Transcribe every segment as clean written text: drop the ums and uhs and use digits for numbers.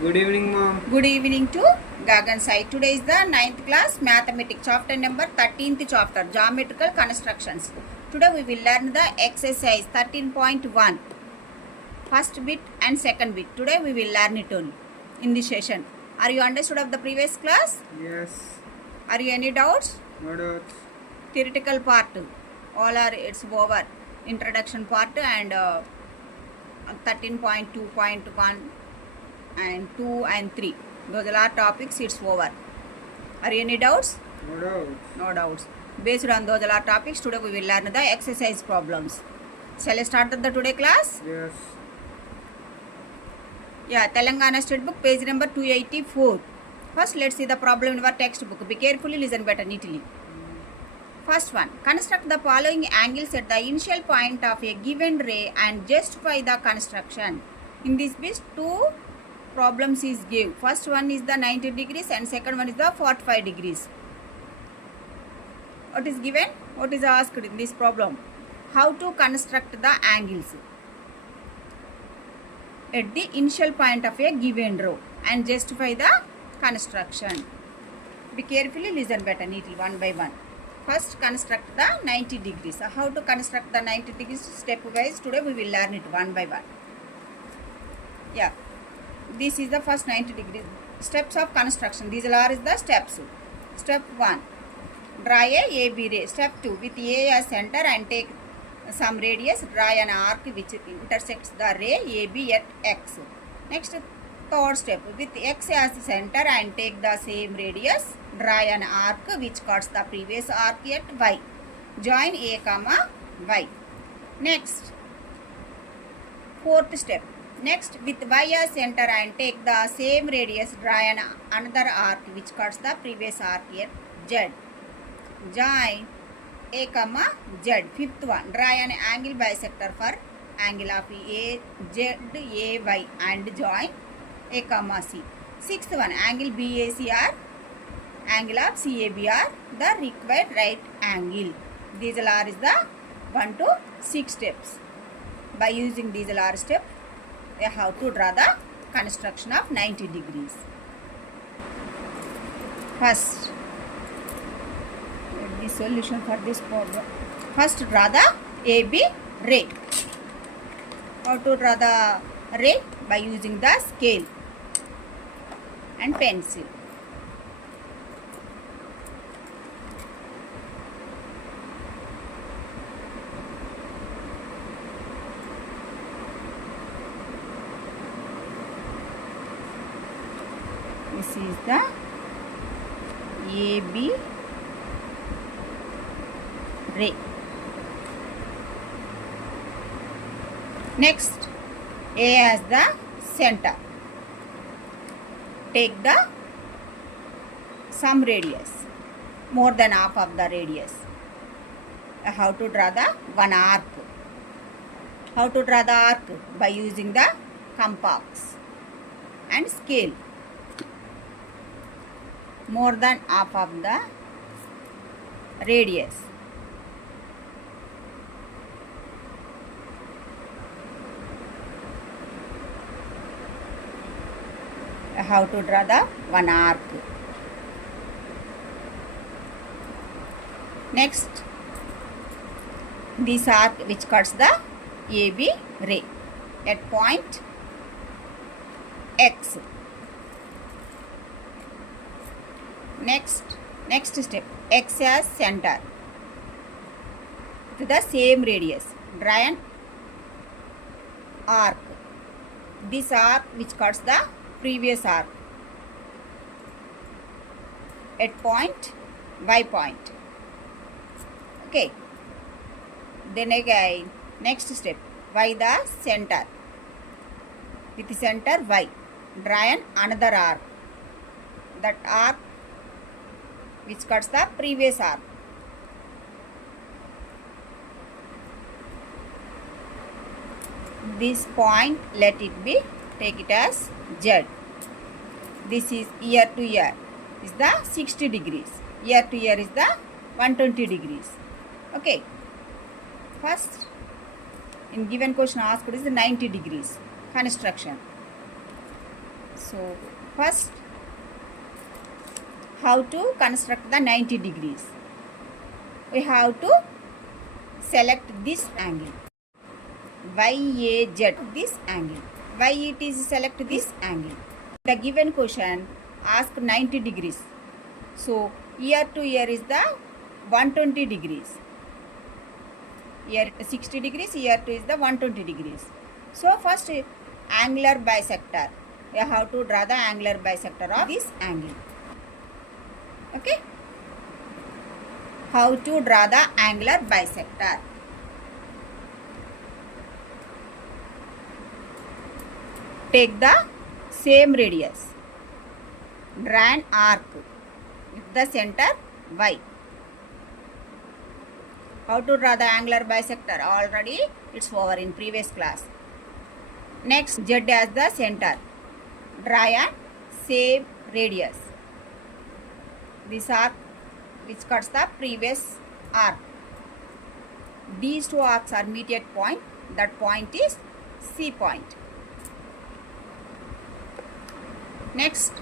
Good evening, ma'am. Good evening to Gagan Sai. Today is the 9th class mathematics chapter number 13th chapter geometrical constructions. Today we will learn the exercise 13.1 first bit and second bit. Today we will learn it only in this session. Are you understood of the previous class? Yes. Are you any doubts? No doubts. Theoretical part all are it's over. Introduction part and 13.2.1 and 2 and 3. Those are topics, it's over. Are you any doubts? No doubts. No doubts. Based on those are topics, today we will learn the exercise problems. Shall I start the today class? Yes. Yeah, Telangana State Book, page number 284. First, let's see the problem in our textbook. Be carefully, listen better neatly. First one, construct the following angles at the initial point of a given ray and justify the construction. In this bit, two problems is given. First one is the 90 degrees and second one is the 45 degrees. What is given? What is asked in this problem? How to construct the angles at the initial point of a given row and justify the construction. Be carefully, listen better neatly one by one. First, construct the 90 degrees. So how to construct the 90 degrees step wise? Today we will learn it one by one. Yeah. This is the first 90 degrees. Steps of construction. These are the steps. Step 1. Draw a AB ray. Step 2. With A as center and take some radius. Draw an arc which intersects the ray AB at X. Next, third step. With X as center and take the same radius. Draw an arc which cuts the previous arc at Y. Join A, Y. Next, fourth step. Next, with Y as center and take the same radius, draw another arc which cuts the previous arc at Z. Join A, Z. Fifth one, draw an angle bisector for angle of AZAY and join A, C. Sixth one, angle BAC or angle of CAB are the required right angle. These are is the 1 to 6 steps. By using these are steps, we have to draw the construction of 90 degrees. First, the solution for this problem. First, draw the AB ray. How to draw the ray? By using the scale and pencil. This is the AB ray. Next, A as the center. Take the some radius, more than half of the radius. How to draw the one arc? How to draw the arc? By using the compass and scale. More than half of the radius. How to draw the one arc. Next, this arc which cuts the AB ray at point X. Next step, X as center to the same radius. Draw an arc. This arc which cuts the previous arc at point Y point. Okay. Then again, next step, Y the center. With the center Y, draw another arc. That arc which cuts the previous arc. This point, let it be, take it as Z. This is ear to ear, is the 60 degrees. Ear to ear is the 120 degrees. Okay. First, in given question asked is the 90 degrees construction. So first, how to construct the 90 degrees? We have to select this angle, YAZ, this angle. Why it is select this angle? The given question ask 90 degrees. So ear to ear is the 120 degrees. Here 60 degrees, here 2 is the 120 degrees. So first angular bisector. We have to draw the angular bisector of this angle. Okay. How to draw the angular bisector? Take the same radius. Draw an arc with the center Y. How to draw the angular bisector? Already it's over in previous class. Next, Z as the center. Draw a same radius. This arc which cuts the previous arc. These two arcs are meet at point. That point is C point. Next,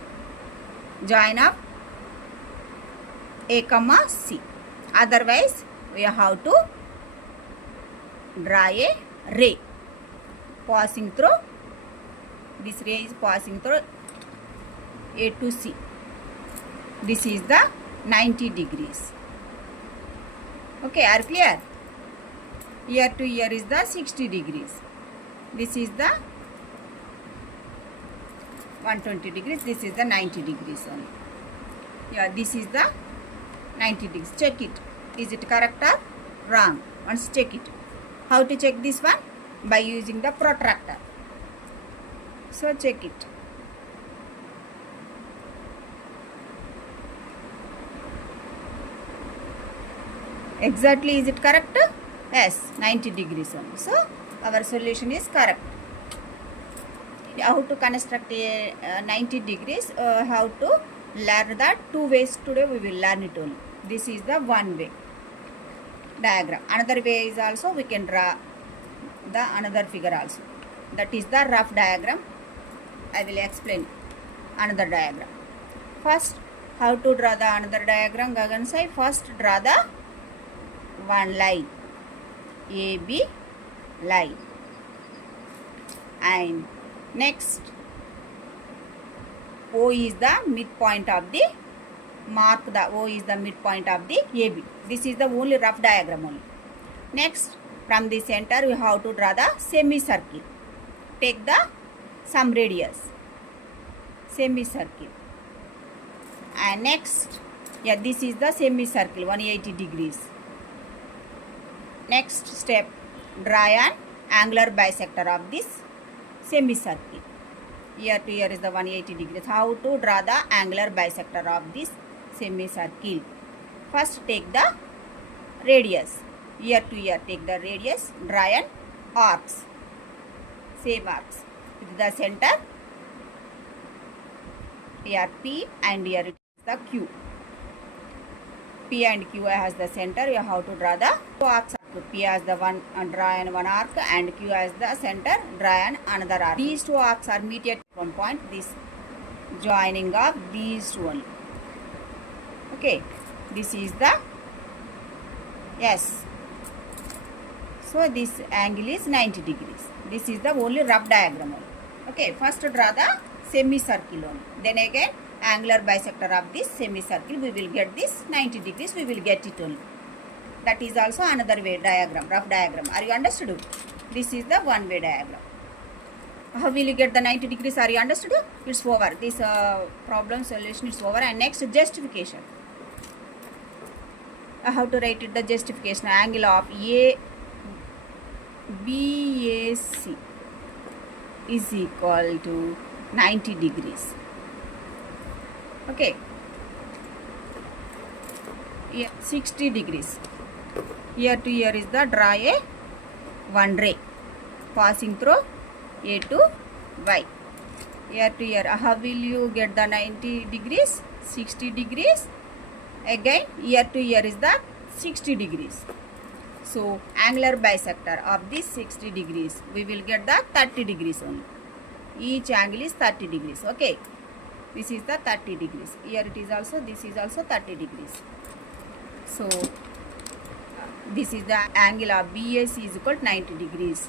join up A, C. Otherwise, we have to draw a ray passing through. This ray is passing through A to C. This is the 90 degrees. Okay, are clear? Ear to ear is the 60 degrees. This is the 120 degrees. This is the 90 degrees only. Yeah, this is the 90 degrees. Check it. Is it correct or wrong? Once check it. How to check this one? By using the protractor. So check it. Exactly, is it correct? Yes, 90 degrees only. So our solution is correct. How to construct a 90 degrees? How to learn that two ways today we will learn it only. This is the one way diagram. Another way is also we can draw the another figure also. That is the rough diagram. I will explain another diagram. First, how to draw the another diagram? Gagan sai, first draw the one line, AB line, and next O is the midpoint of the mark. The O is the midpoint of the AB. This is the only rough diagram only. Next, from the center we have to draw the semicircle. Take the some radius, semicircle, and next, yeah, this is the semicircle 180 degrees. Next step, draw an angular bisector of this semicircle. Ear to ear is the 180 degrees. How to draw the angular bisector of this semicircle? First take the radius. Ear to ear take the radius. Draw an arcs. Same arcs. With the center. Here P and here it is the Q. P and Q has the center. You have to draw the two arcs. P as the one, draw an one arc, and Q as the center, draw an another arc. These two arcs are meet at one point. This joining of these two only. Okay, this is the yes. So this angle is 90 degrees. This is the only rough diagram only. Okay, first draw the semicircle only. Then again angular bisector of this semicircle. We will get this 90 degrees. We will get it only. That is also another way diagram, rough diagram. Are you understood? This is the one way diagram. How will you get the 90 degrees? Are you understood? It's over. This problem solution is over. And next, justification. How to write it? The justification. Angle of BAC is equal to 90 degrees. Okay. Yeah, 60 degrees. Ear to ear is the draw a one ray passing through A to Y. Ear to ear. How will you get the 90 degrees? 60 degrees. Again, ear to ear is the 60 degrees. So, angular bisector of this 60 degrees, we will get the 30 degrees only. each angle is 30 degrees. Okay, this is the 30 degrees. Here it is also, this is also 30 degrees. So this is the angle of BAC is equal to 90 degrees,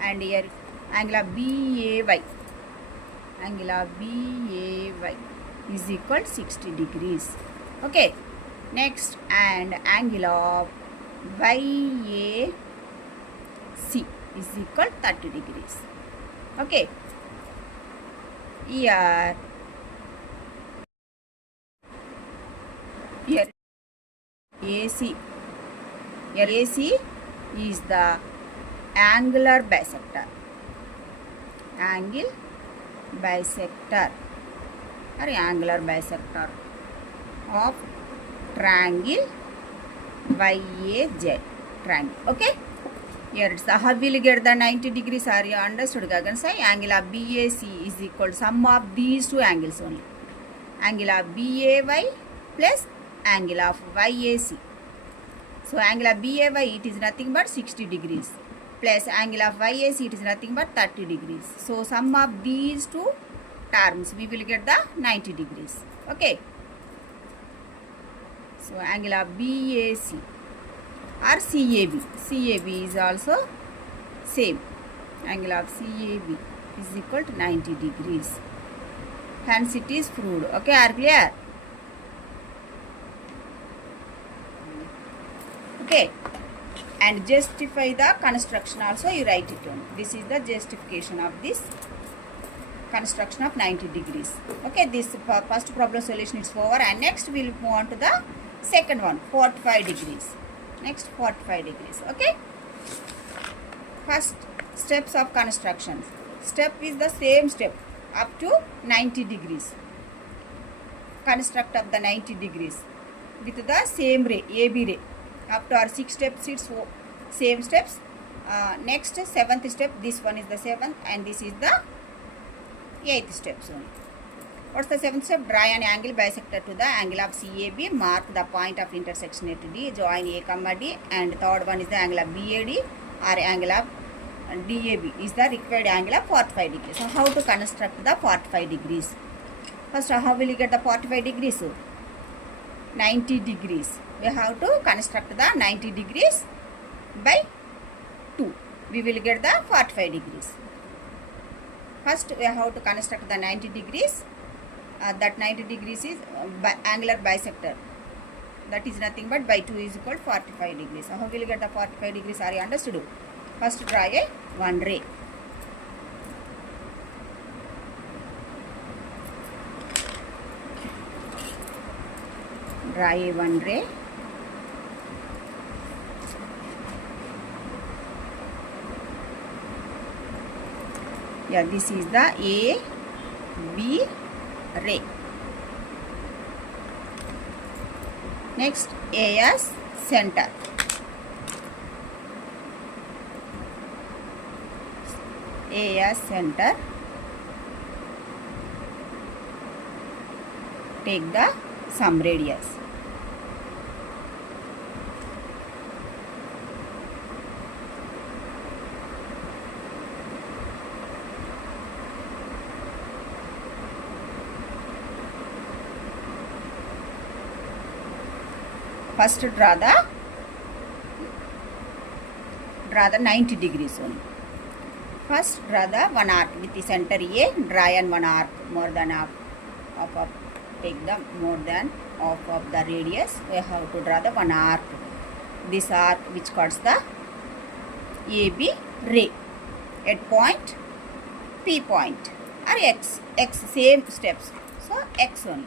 and here angle of BAY is equal to 60 degrees. Okay, next, and angle of YAC is equal to 30 degrees. Okay, here AC is the angular bisector or angular bisector of triangle YAZ triangle. Okay, here it's the, how will you get the 90 degrees? Are you understood? Gagan say angle of BAC is equal to sum of these two angles only, angle of BAY plus angle of YAC. So angle of BAY, it is nothing but 60 degrees, plus angle of YAC, it is nothing but 30 degrees. So sum of these two terms, we will get the 90 degrees. Okay, so angle of BAC or CAB is also same, angle of CAB is equal to 90 degrees. Hence it is proved. Okay, are clear? Okay, and justify the construction also, you write it down. This is the justification of this construction of 90 degrees. Okay, this first problem solution is over, and next we will move on to the second one, 45 degrees. Next, 45 degrees. Okay, first steps of construction. Step is the same step up to 90 degrees. Construct of the 90 degrees with the same ray, AB ray. After 6 steps, it's same steps. Next, 7th step, this one is the 7th, and this is the 8th step. So what's the 7th step? Draw an angle bisector to the angle of CAB. Mark the point of intersection at D. Join A, D. And third one is the angle of BAD or angle of DAB is the required angle of 45 degrees. So how to construct the 45 degrees? First, how will you get the 45 degrees? 90 degrees. We have to construct the 90 degrees by 2. We will get the 45 degrees. First, we have to construct the 90 degrees. That 90 degrees is angular bisector. That is nothing but by 2 is equal to 45 degrees. So how will you get the 45 degrees? Are you understood? First, draw a one ray. Draw a one ray. Yeah, this is the A, B ray. Next, A as center. A as center. Take the sum radius. First draw the 90 degrees only. First draw the one arc with the center A. Draw an one arc more than half of take the more than half of the radius. We have to draw the one arc. This arc which cuts the AB ray at point P point or X same steps. So X only.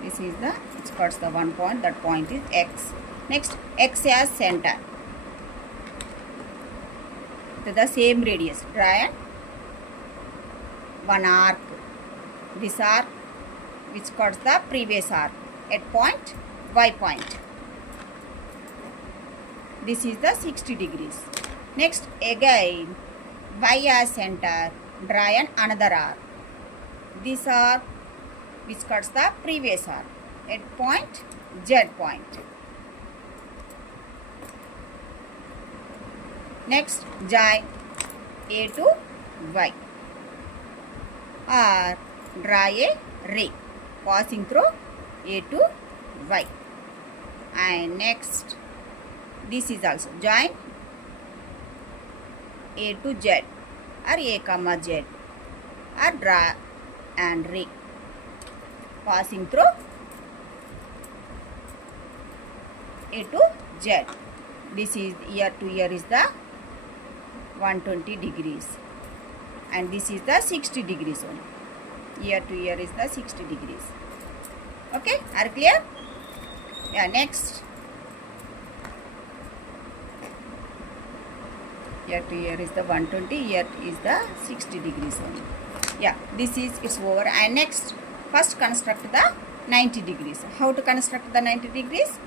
This is the, it cuts the one point, that point is X. Next, X as center. To the same radius, draw one arc. This arc which cuts the previous arc at point Y point. This is the 60 degrees. Next, again, Y as center, draw another arc. This arc which cuts the previous arc at point Z point. Next, join A to Y or draw a ray passing through A to Y. And next, this is also join A to Z or A comma Z or draw and ray passing through A to Z. This is ear to ear is the 120 degrees and this is the 60 degrees only. Ear to ear is the 60 degrees. Okay, are clear? Yeah, next. Ear to ear is the 120, ear is the 60 degrees only. Yeah, this is it's over. And next, first construct the 90 degrees. How to construct the 90 degrees?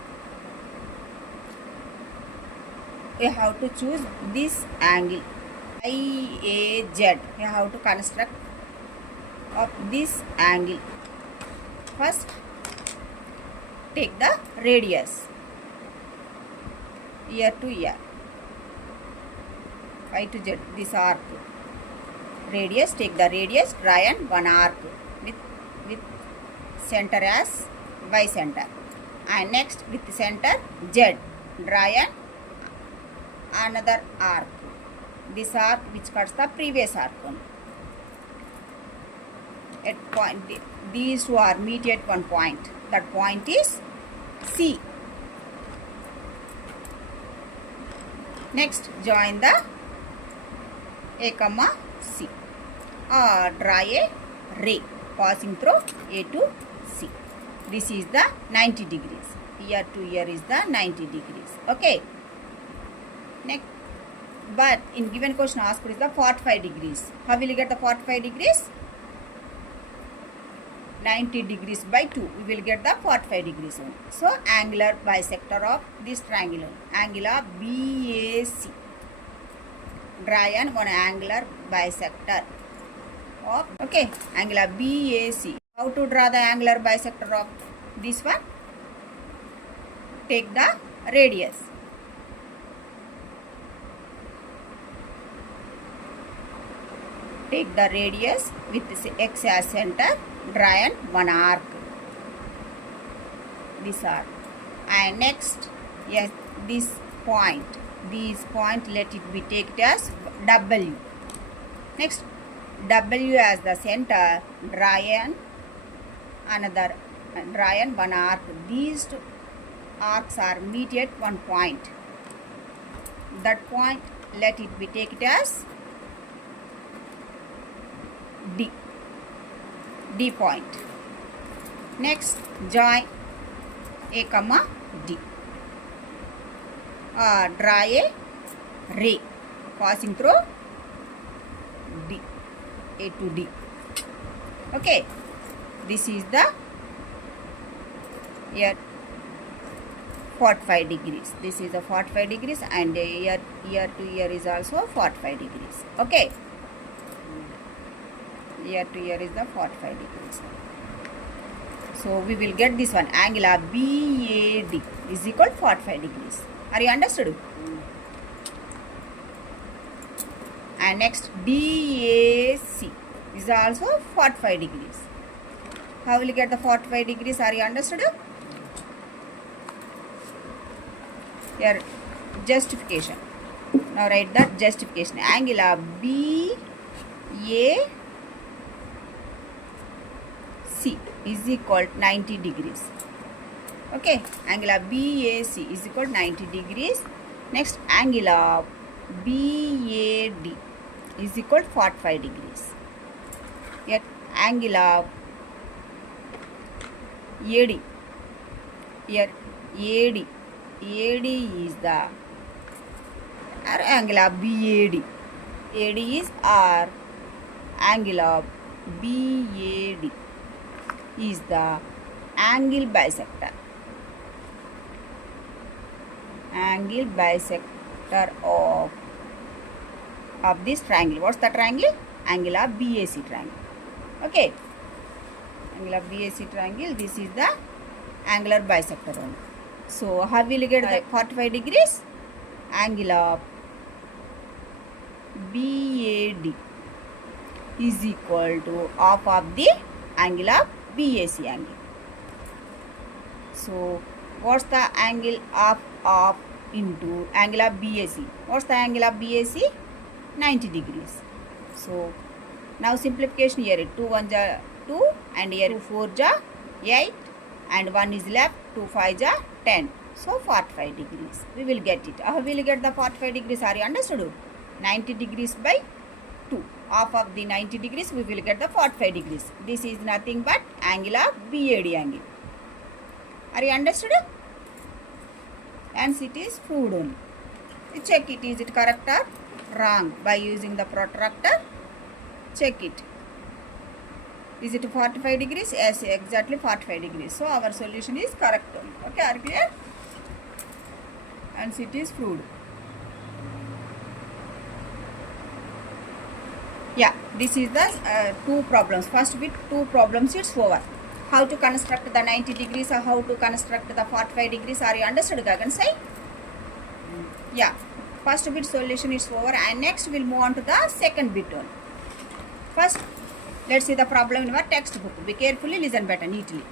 We have to choose this angle IAZ. We have to construct of this angle. First, take the radius ear to ear, Y to Z, this arc. Radius, take the radius, draw and one arc with center as Y center. And next, with center Z, draw and another arc. This arc which cuts the previous arc one. At point, these two are meet at one point. That point is C. Next, join the A comma C. Draw a ray passing through A to C. This is the 90 degrees. Ear to ear is the 90 degrees. Okay. Next, but in given question asked is the 45 degrees. How will you get the 45 degrees? 90 degrees by 2. We will get the 45 degrees only. So, angular bisector of this triangle. Angle of BAC. Draw an one angular bisector of, okay, angle of BAC. How to draw the angular bisector of this one? Take the radius. Take the radius with X as center, draw an one arc. This arc. And next, yes, this point let it be taken as W. Next, W as the center, draw an one arc. These two arcs are meet at one point. That point let it be taken as D point. Next, join A comma D. Draw a ray passing through D, A to D. Okay, this is the ear 45 degrees. This is the 45 degrees and ear to ear is also 45 degrees. Okay. Ear to ear is the 45 degrees. So, we will get this one. Angle of BAD is equal to 45 degrees. Are you understood? And next, DAC is also 45 degrees. How will you get the 45 degrees? Are you understood? Here, justification. Now, write that justification. Angle of BAC is equal to 90 degrees. Okay, angle of BAC is equal to 90 degrees. Next, angle of BAD is equal to 45 degrees. Yet, angle of AD, here AD is the angle of BAD. AD is R, angle of BAD is the angle bisector. Angle bisector of this triangle. What's the triangle? Angle of BAC triangle. Okay. Angle of BAC triangle. This is the angular bisector only. So, how will you get the 45 degrees? Angle of BAD is equal to half of the angle of BAC angle. So what's the angle of into angle of BAC? What's the angle of BAC? 90 degrees. So now simplification here, 2 1 ja 2 and here 2 4 ja 8 and 1 is left, 2 5 ja 10. So 45 degrees. We will get it. How will we get the 45 degrees? Are you understood? 90 degrees by 2. Half of the 90 degrees we will get the 45 degrees. This is nothing but angle of BAD angle. Are you understood? Hence it is proved only. We check it. Is it correct or wrong by using the protractor? Check it. Is it 45 degrees? Yes, exactly 45 degrees. So our solution is correct only. Okay, are you clear? And it is proved. Yeah, this is the two problems. First with two problems it's over. How to construct the 90 degrees or how to construct the 45 degrees. Are you understood, Gagan? Say? Yeah. First bit solution is over and next we'll move on to the second bit only. First, let's see the problem in our textbook. Be carefully, listen better, neatly.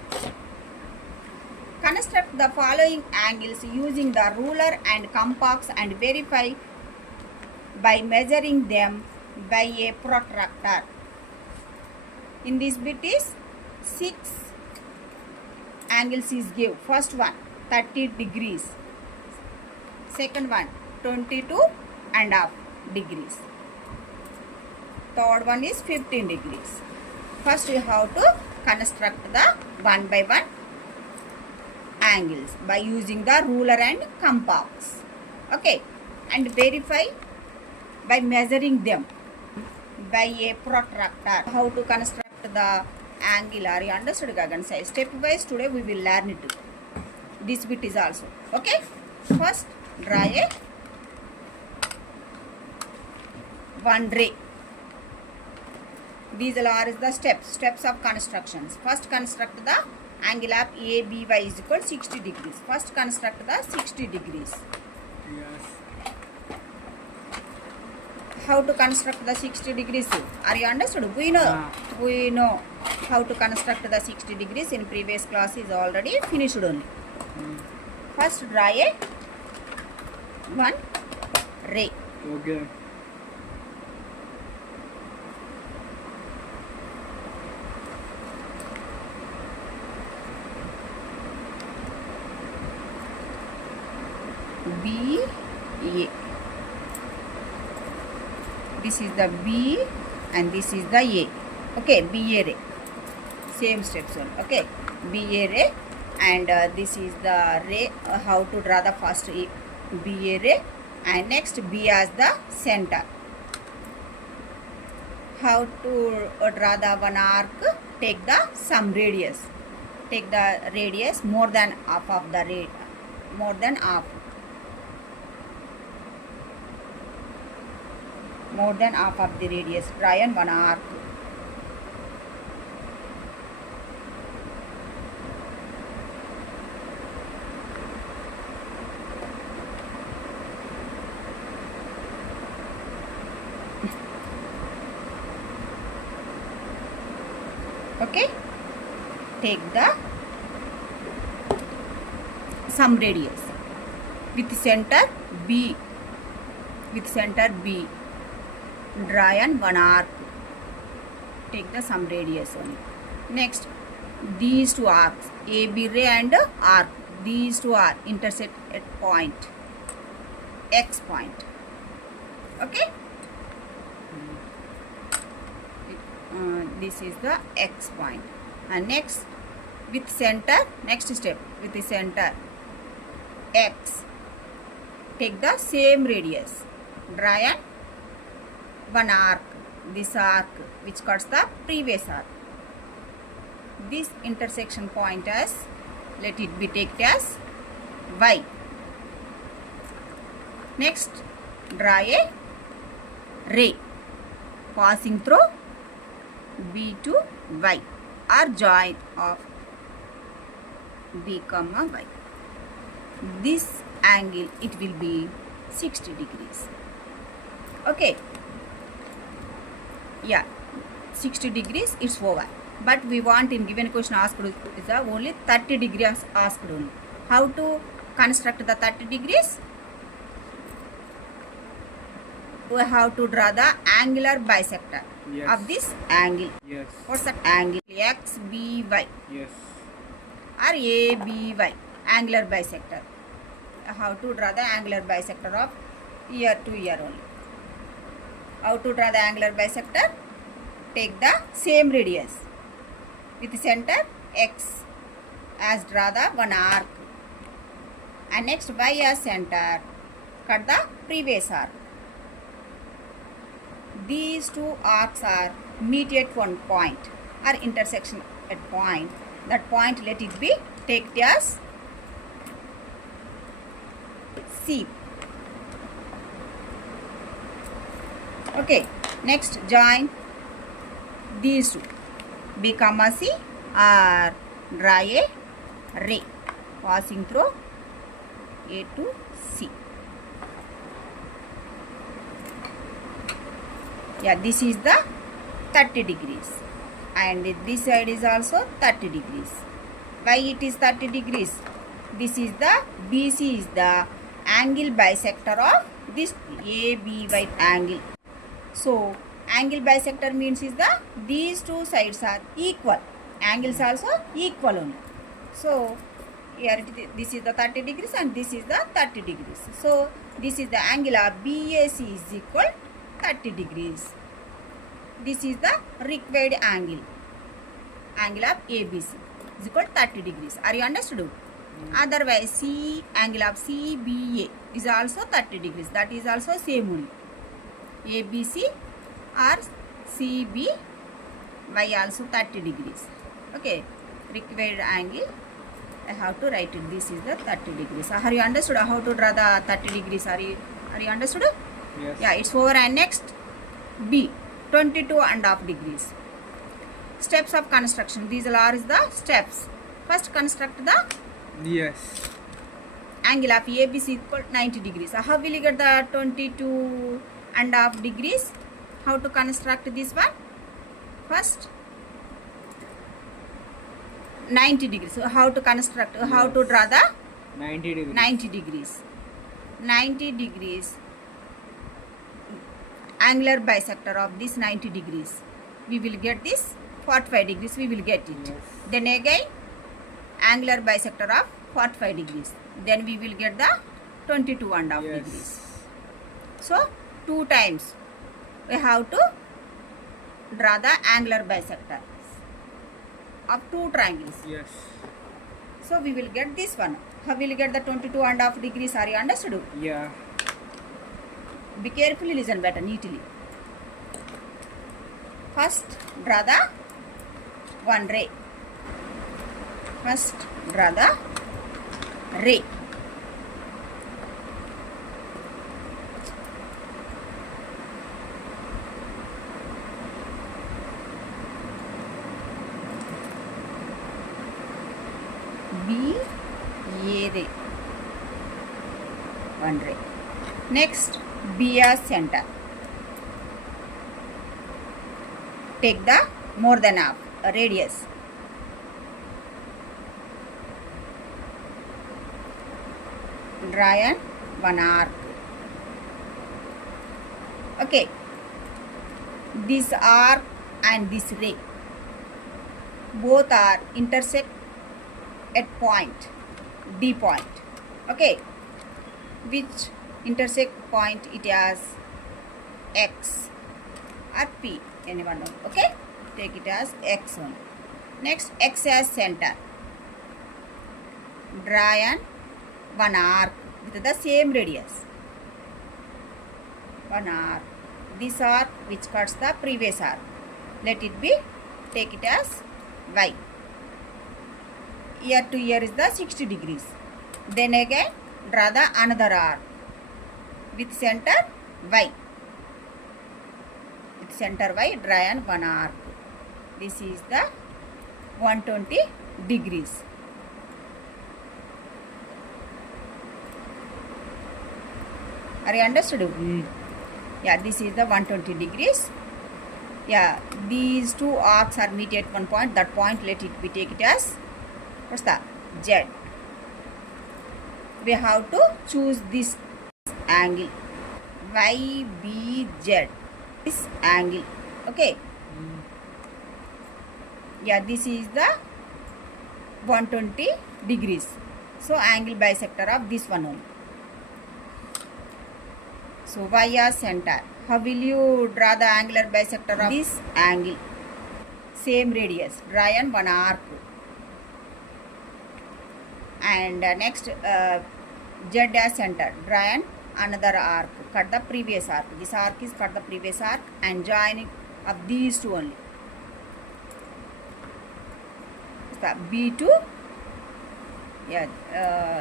Construct the following angles using the ruler and compass and verify by measuring them by a protractor. In this bit is 6 angles is given. First one 30 degrees. Second one 22.5 degrees. Third one is 15 degrees. First we have to construct the one by one angles by using the ruler and compass. Okay, and verify by measuring them by a protractor. How to construct the angle? Are you understood, Gagan? Say step wise today we will learn it. This bit is also okay. First draw a one ray. These are the steps of constructions. First construct the angle of ABY is equal 60 degrees. First construct the 60 degrees. Yes. How to construct the 60 degrees? Are you understood? We know. We know how to construct the 60 degrees. In previous class is already finished only. First draw a one ray. Okay. B A. This is the B and this is the A. Okay, B A ray. Same steps only. Okay, B A ray and this is the ray. How to draw the first B A ray and next B as the center. How to draw the one arc? Take the some radius. Take the radius more than half of the radius. More than half. More than half of the radius. Try and one arc. Okay. Take the some radius with center B. With center B. Draw and one arc. Take the some radius only. Next, these two arcs, AB ray and arc. These two are intersect at point X point. Okay. This is the X point. And next, with center. Next step with the center X. Take the same radius. Draw and one arc, this arc which cuts the previous arc. This intersection point as, let it be taken as Y. Next, draw a ray passing through B to Y or joint of B comma Y. This angle it will be 60 degrees. Okay. Yeah, 60 degrees it's over. But we want in given question asked is the only 30 degrees asked only. How to construct the 30 degrees? We have to draw the angular bisector Yes. of this angle. Yes. What's that angle? XBY Yes. or ABY, angular bisector. How to draw the angular bisector of ear to ear only. How to draw the angular bisector? Take the same radius with center X as draw the one arc, and next Y as center, cut the previous arc. These two arcs are meet at one point or intersection at point. That point let it be take it as C. Okay, next join these two, B comma C, or draw a ray passing through A to C. Yeah, this is the 30 degrees and this side is also 30 degrees. Why it is 30 degrees? This is the BC is the angle bisector of this ABY angle. So angle bisector means is the these two sides are equal. Angles also equal only. So here this is the 30 degrees and this is the 30 degrees. So this is the angle of BAC is equal 30 degrees. This is the required angle. Angle of ABC is equal 30 degrees. Are you understood? Otherwise, C angle of CBA is also 30 degrees. That is also same only. ABC or CBY also 30 degrees. Okay. Required angle. I have to write it. This is the 30 degrees. Are you understood how to draw the 30 degrees? Are you understood? Yes. Yeah, it's over. And next B, 22.5 degrees. Steps of construction. These are the steps. First construct the Yes. angle of ABC equal 90 degrees. How will you get the 22.5 degrees? How to construct this one? First 90 degrees. So how to construct? How to draw the 90 degrees. 90 degrees. 90 degrees angular bisector of this 90 degrees. We will get this 45 degrees. We will get it. Yes. Then again angular bisector of 45 degrees. Then we will get the 22.5 Yes. degrees. So 2 times we have to draw the angular bisector of 2 triangles. Yes. So we will get this one. How will you get the 22.5 degrees? Are you understood? Yeah. Be carefully, listen better, neatly. First draw the one ray. First draw the ray. B.A ray. One ray. Next B as center. Take the more than half radius. Draw an one arc. Okay. This arc and this ray both are intersect at point D point. Okay. Which intersect point it as X or P, anyone know. Okay, take it as X one. Next X as center. Draw an one arc with the same radius. One arc. This arc which cuts the previous arc. Let it be, take it as Y. Ear to ear is the 60 degrees. Then again draw the another arc with center Y. With center Y, draw an one arc. This is the 120 degrees. Are you understood? Yeah, this is the 120 degrees. Yeah, these two arcs are meet at one point. That point, let it be take it as, what's that? Z. We have to choose this angle YBZ, this angle. Okay. Yeah, this is the 120 degrees. So angle bisector of this one only. So via center. How will you draw the angular bisector of this angle? Same radius. Draw an one arc. And next Z dash center. Draw an another arc. Cut the previous arc. This arc is cut the previous arc and join of these two only. B2. Yeah,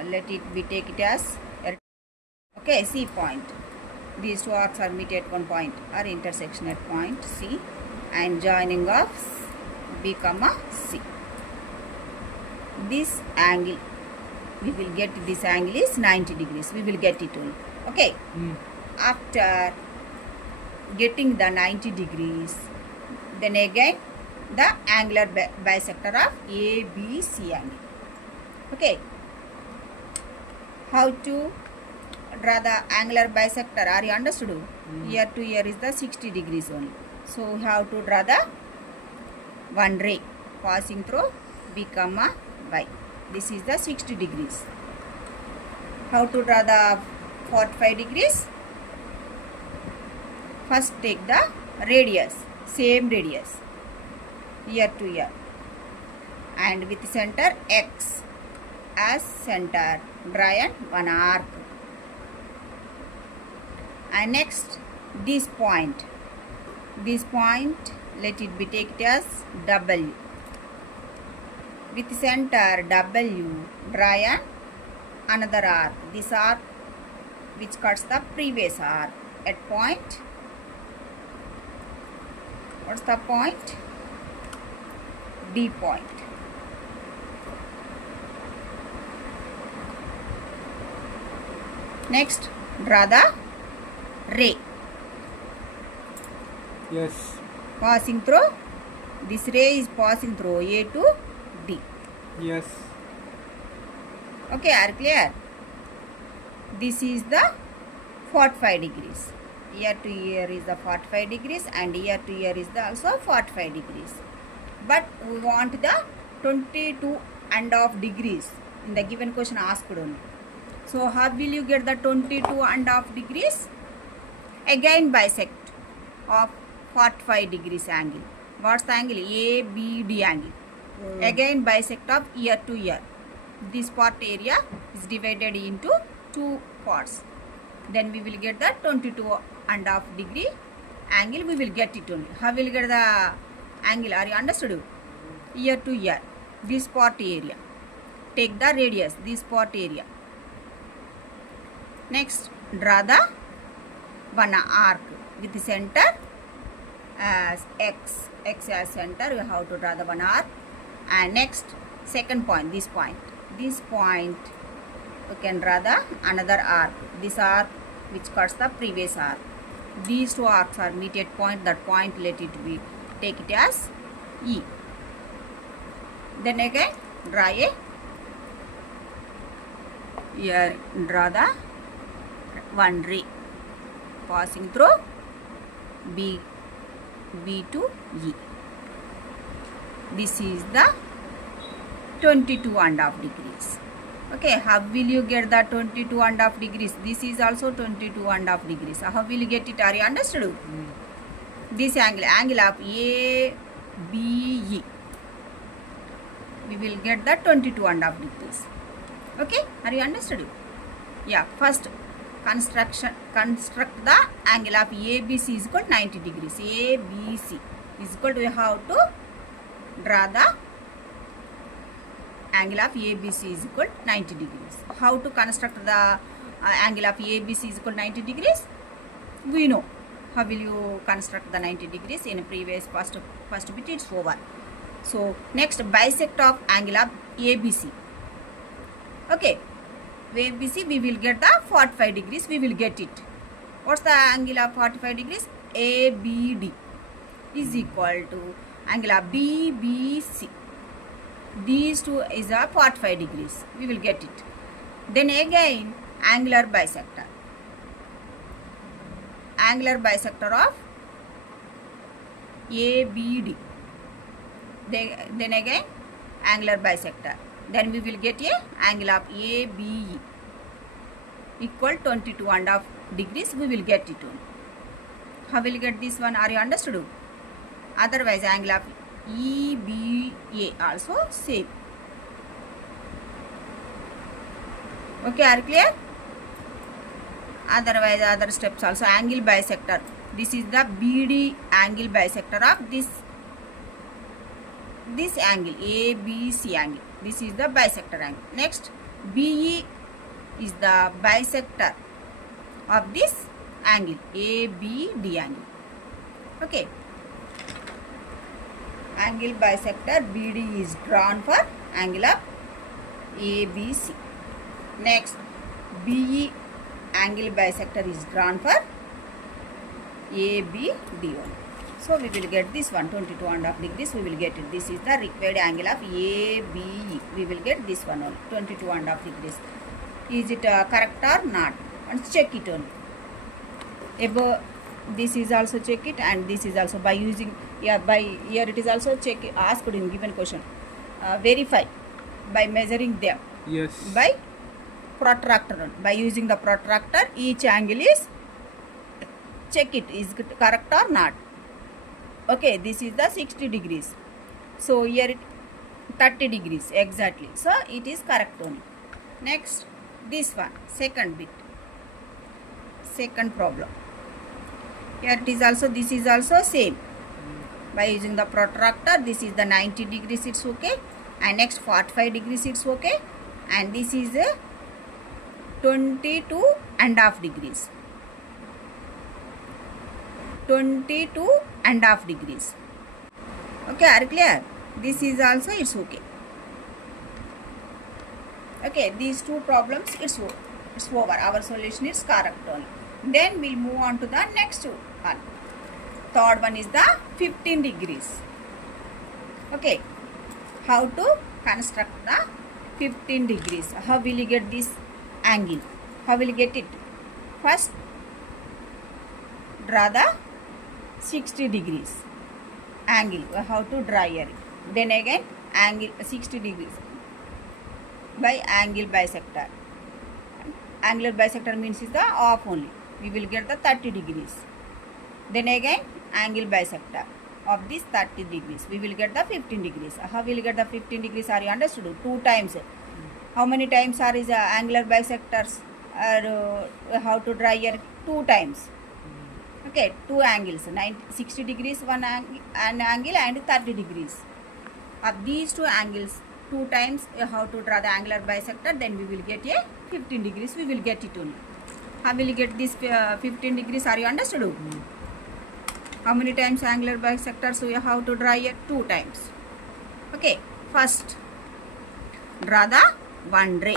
let it be take it as, okay, C point. These two arcs are meet at one point or intersection at point C and joining of B comma C. This angle, we will get this angle is 90 degrees. We will get it only. Okay. After getting the 90 degrees, then again the angular bisector of ABC angle. Okay. How to draw the angular bisector? Are you understood? Here to here is the 60 degrees only. So we have to draw the one ray passing through B comma Y. This is the 60 degrees. How to draw the 45 degrees? First take the radius, same radius, here to here, and with center X as center, draw an one arc. And next this point, let it be taken as W. With center W, draw an another arc. This arc which cuts the previous arc at point. What's the point? D point. Next, draw the ray. Yes. Passing through, this ray is passing through A to D. Yes. Okay, are clear? This is the 45 degrees. Here to here is the 45 degrees and here to here is the also 45 degrees. But we want the 22.5 degrees in the given question asked only. So how will you get the 22.5 degrees? Again bisect of 45 degrees angle. What's the angle? ABD angle. Again bisect of ear to ear. This part area is divided into two parts. Then we will get the 22.5 degree angle. We will get it only. How will you get the angle? Are you understood? Ear to ear. This part area. Take the radius. This part area. Next, draw the one arc with the center as X. X as center. You have to draw the one arc. And next, second point. This point. This point, you can draw the another arc. This arc which cuts the previous arc. These two arcs are meet at point. That point, let it be, take it as E. Then again draw a, here draw the one ray passing through B to E. This is the 22.5 degrees. Okay, how will you get the 22.5 degrees? This is also 22.5 degrees. How will you get it? Are you understood? This angle of ABE, we will get the 22.5 degrees. Okay, are you understood? Yeah, first construct the angle of ABC is equal to 90 degrees. ABC is equal to, how to draw the angle of ABC is equal to 90 degrees. How to construct the angle of ABC is equal to 90 degrees? We know. How will you construct the 90 degrees? In a previous first bit it's over. So next, bisect of angle of ABC. Okay, ABC we will get the 45 degrees. We will get it. What's the angle of 45 degrees? ABD. is equal to angle of BBC. These two is a 45 degrees. We will get it. Then again angular bisector. Angular bisector of ABD. Then again angular bisector. Then we will get a angle of ABE equal 22.5 degrees. We will get it only. How will you get this one? Are you understood? Otherwise angle of EBA also same. Okay, are clear? Otherwise other steps also. Angle bisector. This is the BD angle bisector of this angle, ABC angle. This is the bisector angle. Next, BE is the bisector of this angle, ABD angle. Okay. Angle bisector BD is drawn for angle of ABC. Next, BE angle bisector is drawn for ABD one. So we will get this one 22.5 degrees. We will get it. This is the required angle of ABE. We will get this one only 22.5 degrees. Is it correct or not? And check it only. Above this is also check it, and this is also by using by here it is also check asked in given question. Verify by measuring them. Yes. By protractor. By using the protractor, each angle is check it is correct or not. Okay, this is the 60 degrees. So here it 30 degrees exactly. So it is correct only. Next, this one, second bit. Second problem. Here it is also, this is also same. By using the protractor, this is the 90 degrees, it's okay. And next 45 degrees, it's okay. And this is a 22.5 degrees. 22.5 degrees. Okay, are you clear? This is also it's okay. Okay, these two problems it's over. Our solution is correct only. Then we'll move on to the next one. Third one is the 15 degrees. Okay, how to construct the 15 degrees? How will you get this angle? How will you get it? First, draw the 60 degrees angle. How to draw here? Then again angle 60 degrees by angle bisector. Angular bisector means is the off only. We will get the 30 degrees. Then again angle bisector of this 30 degrees. We will get the 15 degrees. How will you get the 15 degrees? Are you understood? 2 times. How many times are is angular bisectors? How to draw here? 2 times. Okay, 2 angles, 60 degrees one angle and 30 degrees. Of these 2 angles, 2 times how to draw the angular bisector, then we will get a 15 degrees. We will get it only. How will you get this 15 degrees? Are you understood? How many times angular bisector? So you have to draw it 2 times. Okay, first draw the one ray.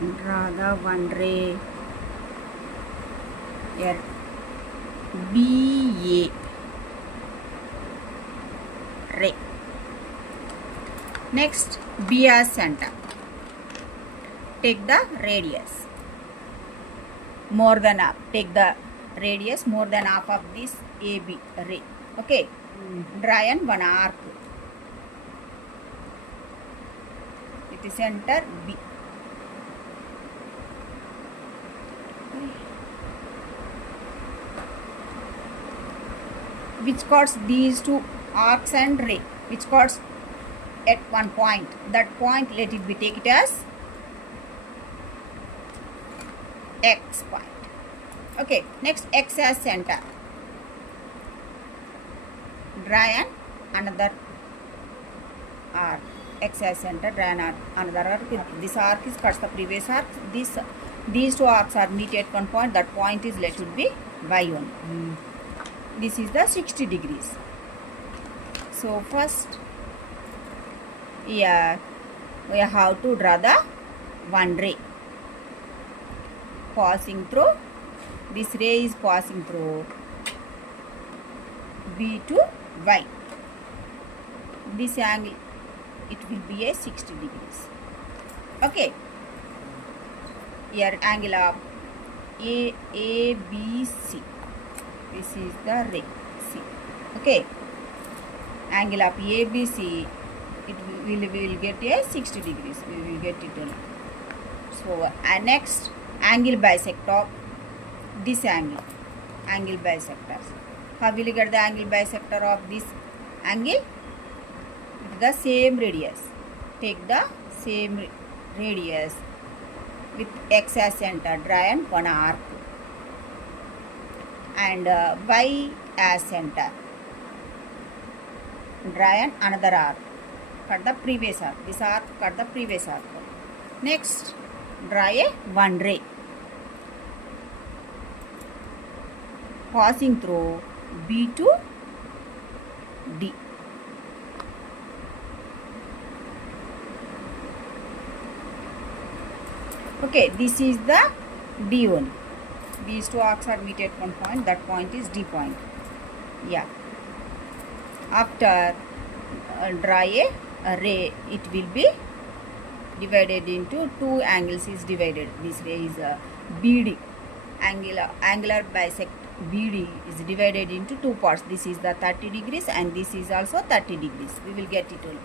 Draw the one ray here, BA ray. Next, B as center. Take the radius more than half. Take the radius more than half of this AB ray. Okay, draw an one arc with the center B. Which cuts these 2 arcs and ray, which cuts at one point. That point, let it be, take it as X point. Okay, next X as center. Draw another arc. X as center, draw another arc. This arc is cuts the previous arc. These 2 arcs are meet at one point. That point is let it be Y1. This is the 60 degrees. So first, we have to draw the one ray. passing through, this ray is passing through B to Y. This angle, it will be a 60 degrees. Okay. Here angle of ABC. This is the ray C. Okay. Angle of ABC, we will get a 60 degrees. We will get it only. So next angle bisector this angle. Angle bisectors. How will you get the angle bisector of this angle? With the same radius. Take the same radius with X as center. Draw one arc and Y as center. Draw another arc. Cut the previous arc. This arc cut the previous arc. Next, draw a one ray passing through B to D. Okay, this is the D only. These two arcs are meet at one point. That point is D point. Yeah. After draw a ray, it will be divided into two angles. Is divided. This ray is BD. Angular bisect BD is divided into two parts. This is the 30 degrees and this is also 30 degrees. We will get it only.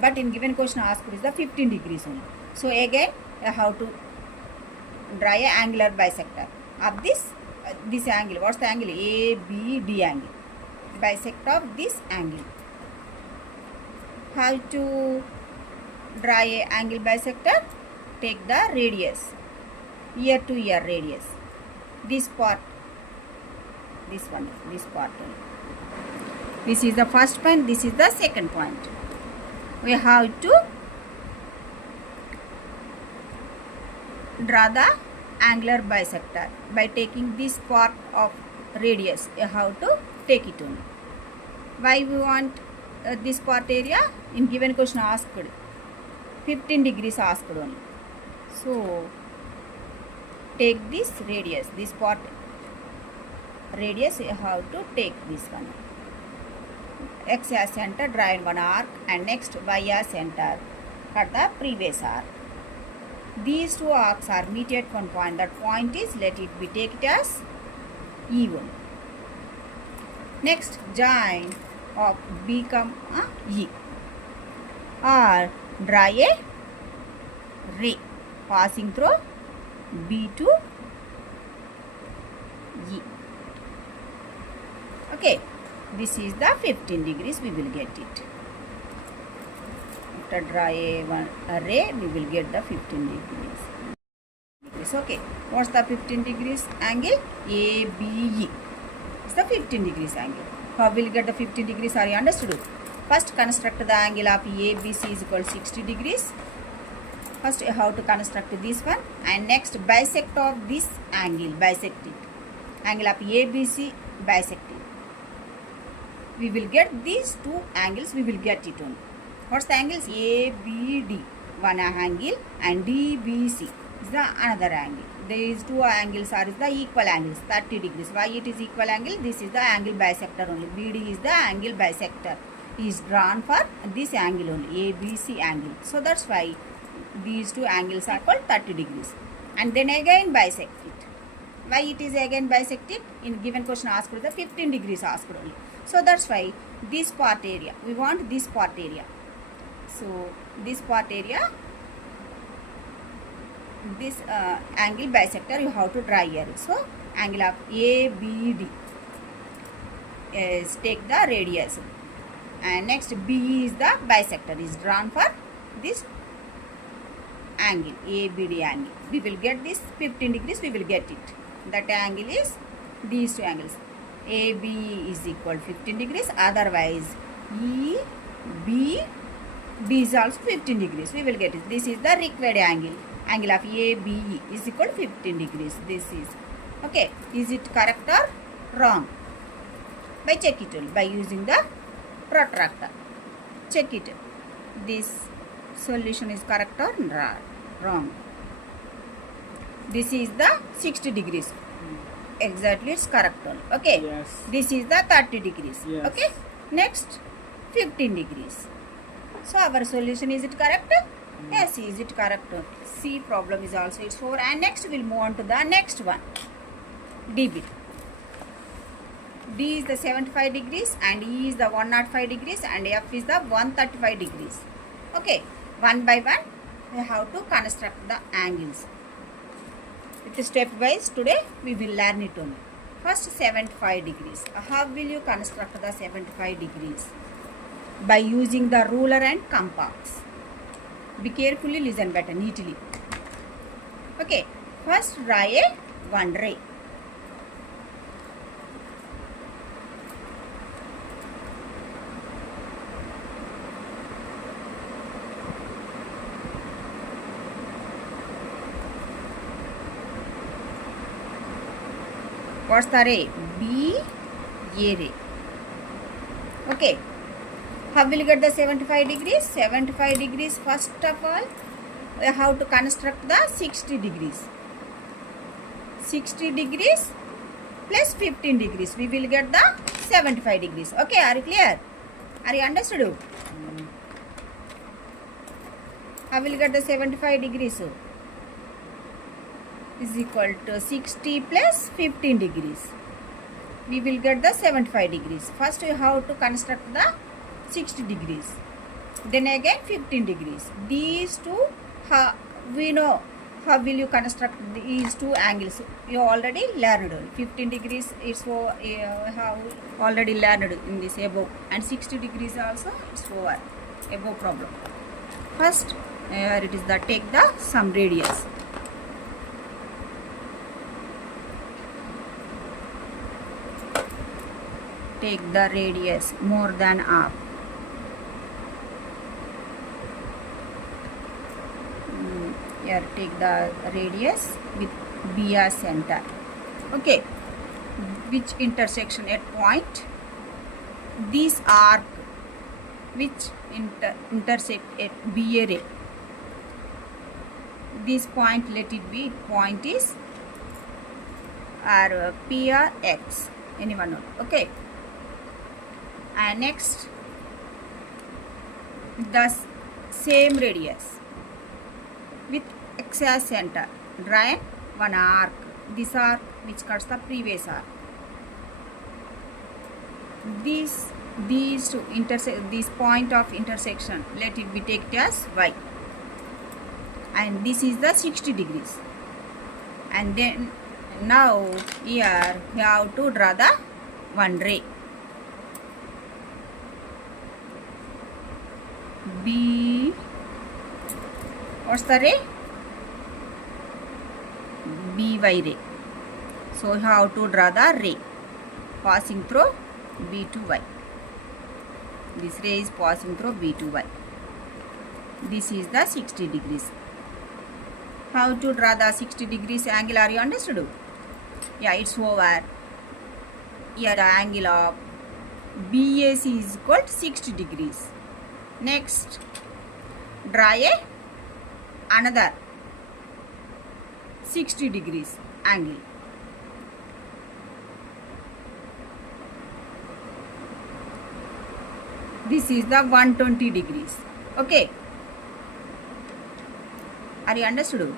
But in given question asked is the 15 degrees only. So again, how to draw a angular bisector of this angle. What's the angle? ABD angle. Bisect of this angle. How to draw a angle bisector? Take the radius, ear to ear radius. This part, this one, this part. This is the first point, this is the second point. We have to draw the angular bisector by taking this part of radius. You have to take it only. Why we want this part area? In given question asked 15 degrees asked only. So take this radius, this part radius, you have to take this one. X as center, draw in one arc and next Y as center, cut the previous arc. These two arcs are meet at one point. That point is, let it be take it as E1. Next, join of B, E. Or draw a ray passing through B to E. Okay, this is the 15 degrees. We will get it. After draw a ray, we will get the 15 degrees. Okay, what's the 15 degrees angle? ABE. It's the 15 degrees angle. How will you get the 15 degrees? Are you understood? First, construct the angle of ABC is equal to 60 degrees. First, how to construct this one, and next bisect of this angle, bisect it. Angle of ABC, bisect it. We will get these two angles. We will get it only. What's the angles? ABD, one angle, and DBC is the another angle. These two angles are the equal angles, 30 degrees. Why it is equal angle? This is the angle bisector only. BD is the angle bisector. Is drawn for this angle only, ABC angle. So that's why these two angles are called 30 degrees. And then again bisect it. Why it is again bisected? In given question asked the 15 degrees asked only. So that's why this part area, we want this part area. So this part area, this angle bisector you have to draw here. So angle of ABD is take the radius. And next BE is the bisector is drawn for this angle, ABD angle. We will get this 15 degrees, we will get it. That angle is these two angles. AB is equal to 15 degrees, otherwise EBD is also 15 degrees. We will get it. This is the required angle. Angle of ABE is equal to 15 degrees. This is. Okay. Is it correct or wrong? By check it by using the protractor. Check it. This solution is correct or wrong. This is the 60 degrees. Exactly, it's correct one. Okay. Yes. This is the 30 degrees. Yes. Okay. Next, 15 degrees. So our solution, is it correct? Yes, is it correct? C problem is also it's 4. And next we'll move on to the next one. D bit. D is the 75 degrees and E is the 105 degrees and F is the 135 degrees. Okay. One by one we have to construct the angles. With step wise today we will learn it only. First 75 degrees. How will you construct the 75 degrees? By using the ruler and compass. Be carefully, listen better, neatly. Okay, first draw a one ray. What's the ray? B.A ray. Okay. How will you get the 75 degrees? 75 degrees, first of all, we have to construct the 60 degrees. 60 degrees plus 15 degrees. We will get the 75 degrees. Okay, are you clear? Are you understood? How will you get the 75 degrees? Is equal to 60 plus 15 degrees. We will get the 75 degrees. First, you have to construct the 60 degrees. Then again 15 degrees. These two, we know how will you construct these two angles. You already learned. 15 degrees is for have already learned in this above, and 60 degrees also it's over above problem. First, here it is the take the some radius. Take the radius more than half. Here take the radius with B as center. Okay, which intersection at point? This arc which intersect at B ray. This point, let it be point is or P or X, anyone knows. Okay. And next, the same radius with X as center. Draw one arc. This arc which cuts the previous arc. These two intersect. This point of intersection, let it be taken as Y. And this is the 60 degrees. And then now here we have to draw the one ray. B, what's the ray? BY ray. So you have to draw the ray passing through B to Y. This ray is passing through B to Y. This is the 60 degrees. How to draw the 60 degrees angle, are you understood? Yeah, it's over. Here the angle of BAC is equal to 60 degrees. Next, draw another 60 degrees angle. This is the 120 degrees. Okay. Are you understood?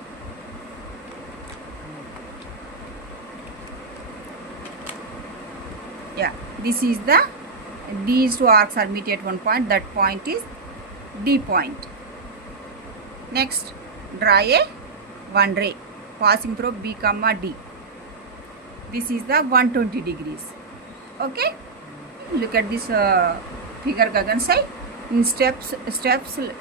Yeah, this is the, these two arcs are meet at one point. That point is D point. Next, draw one ray passing through B comma D. This is the 120 degrees. Okay. Look at this figure Gagan side. In steps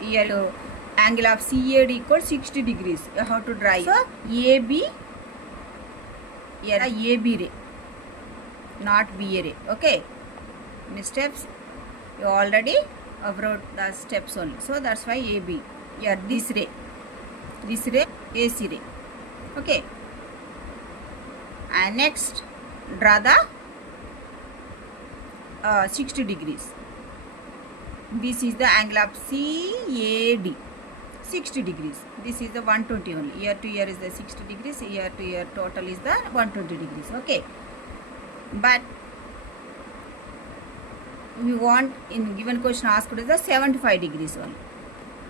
here angle of CAD equals 60 degrees. You have to draw. So AB, here AB ray, not BA ray. Okay. In steps you already wrote the steps only. So that's why AB. Here this ray, AC ray. Okay. And next, draw the 60 degrees. This is the angle of CAD. 60 degrees. This is the 120 only. Ear to ear is the 60 degrees. Ear to ear total is the 120 degrees. Okay. But we want in given question asked is the 75 degrees only.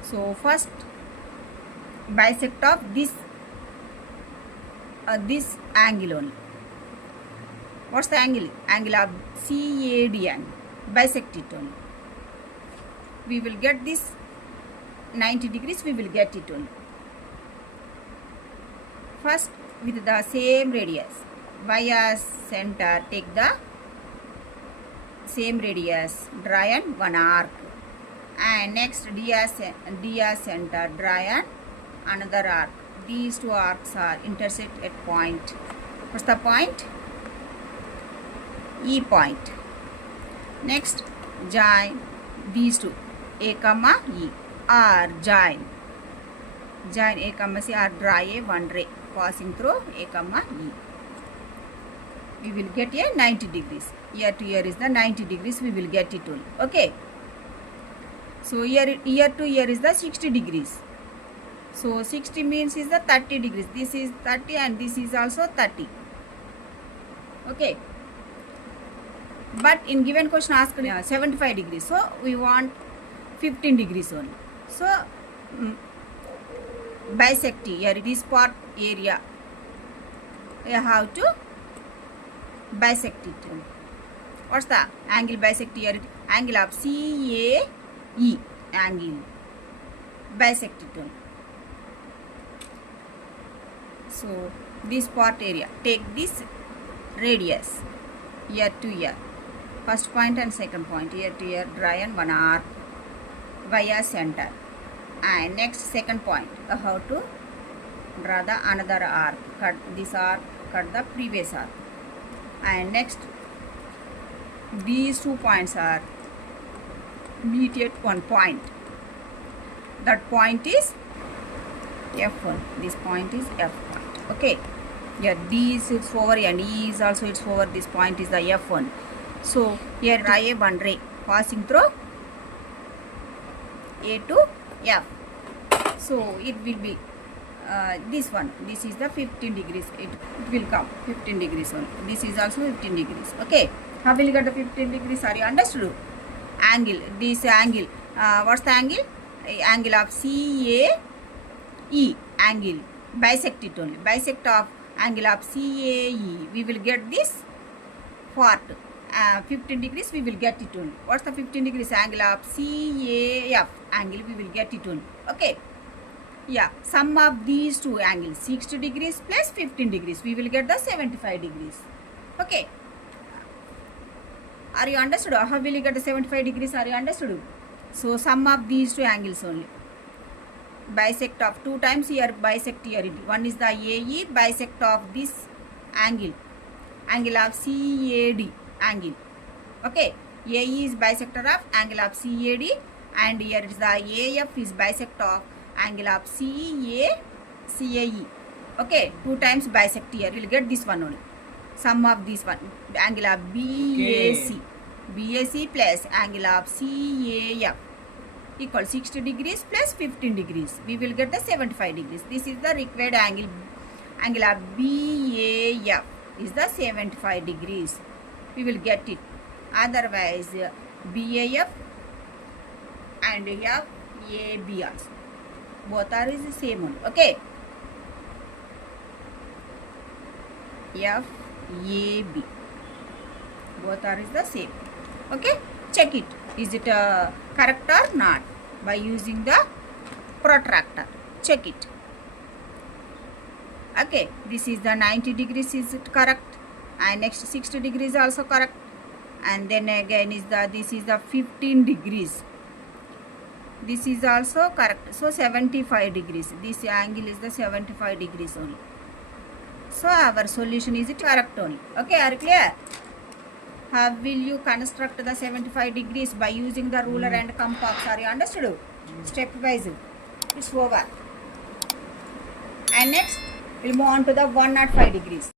So first bisect of this angle only. What's the angle? Angle of CAD angle. Bisect it only. We will get this 90 degrees. We will get it only. First with the same radius. Via center take the same radius. Draw an one arc. And next dia center draw an another arc. These two arcs are intersect at point. What's the point? E point. Next join these two, A comma E, or join A comma C, or draw a one ray passing through A comma E. We will get a 90 degrees. Ear to ear is the 90 degrees. We will get it all. Okay. So ear to ear is the 60 degrees. So 60 means is the 30 degrees. This is 30 and this is also 30. Okay. But in given question asked 75 degrees. So we want 15 degrees only. So bisect here this part area. We have to bisect it only. What's the angle bisect here? Angle of CAE angle. Bisect it only. So this part area, take this radius ear to ear, first point and second point, ear to ear, draw an one arc via center, and next second point how to draw the another arc, cut this arc, cut the previous arc, and next these 2 points are meet at one point. That point is F1. This point is F point. Okay. Here this is over and E is also it's over. This point is the F1. So here draw a one ray passing through A to F. So it will be this one. This is the 15 degrees. It will come 15 degrees only. This is also 15 degrees. Okay. How will you get the 15 degrees? Are you understood? Angle. This angle. What's the angle? Angle of CAE angle. Bisect it only. Bisect of angle of CAE. We will get this part. 15 degrees we will get it only. What's the 15 degrees? Angle of CAF angle we will get it only. Okay. Yeah. Sum of these two angles 60 degrees plus 15 degrees. We will get the 75 degrees. Okay. Are you understood? How will you get the 75 degrees? Are you understood? So sum of these two angles only. Bisect of 2 times here, bisect here. One is the AE, bisect of this angle. Angle of CAD angle. Okay. AE is bisector of angle of CAD, and here is the AF is bisect of angle of CAE. Okay. 2 times bisect here. We will get this one only. Sum of this one, angle of BAC. BAC plus angle of CAF equal 60 degrees plus 15 degrees. We will get the 75 degrees. This is the required angle. Angle of BAF is the 75 degrees. We will get it. Otherwise, BAF and FAB also. Both are is the same one. Okay. FAB. Both are is the same. Okay. Check it. Is it correct or not? By using the protractor. Check it. Okay. This is the 90 degrees. Is it correct? And next 60 degrees also correct. And then again is the this is the 15 degrees. This is also correct. So 75 degrees. This angle is the 75 degrees only. So our solution is it correct only. Okay, are you clear? How will you construct the 75 degrees by using the ruler and compass? Are you understood? Step wise. It's over. And next we'll move on to the 105 degrees.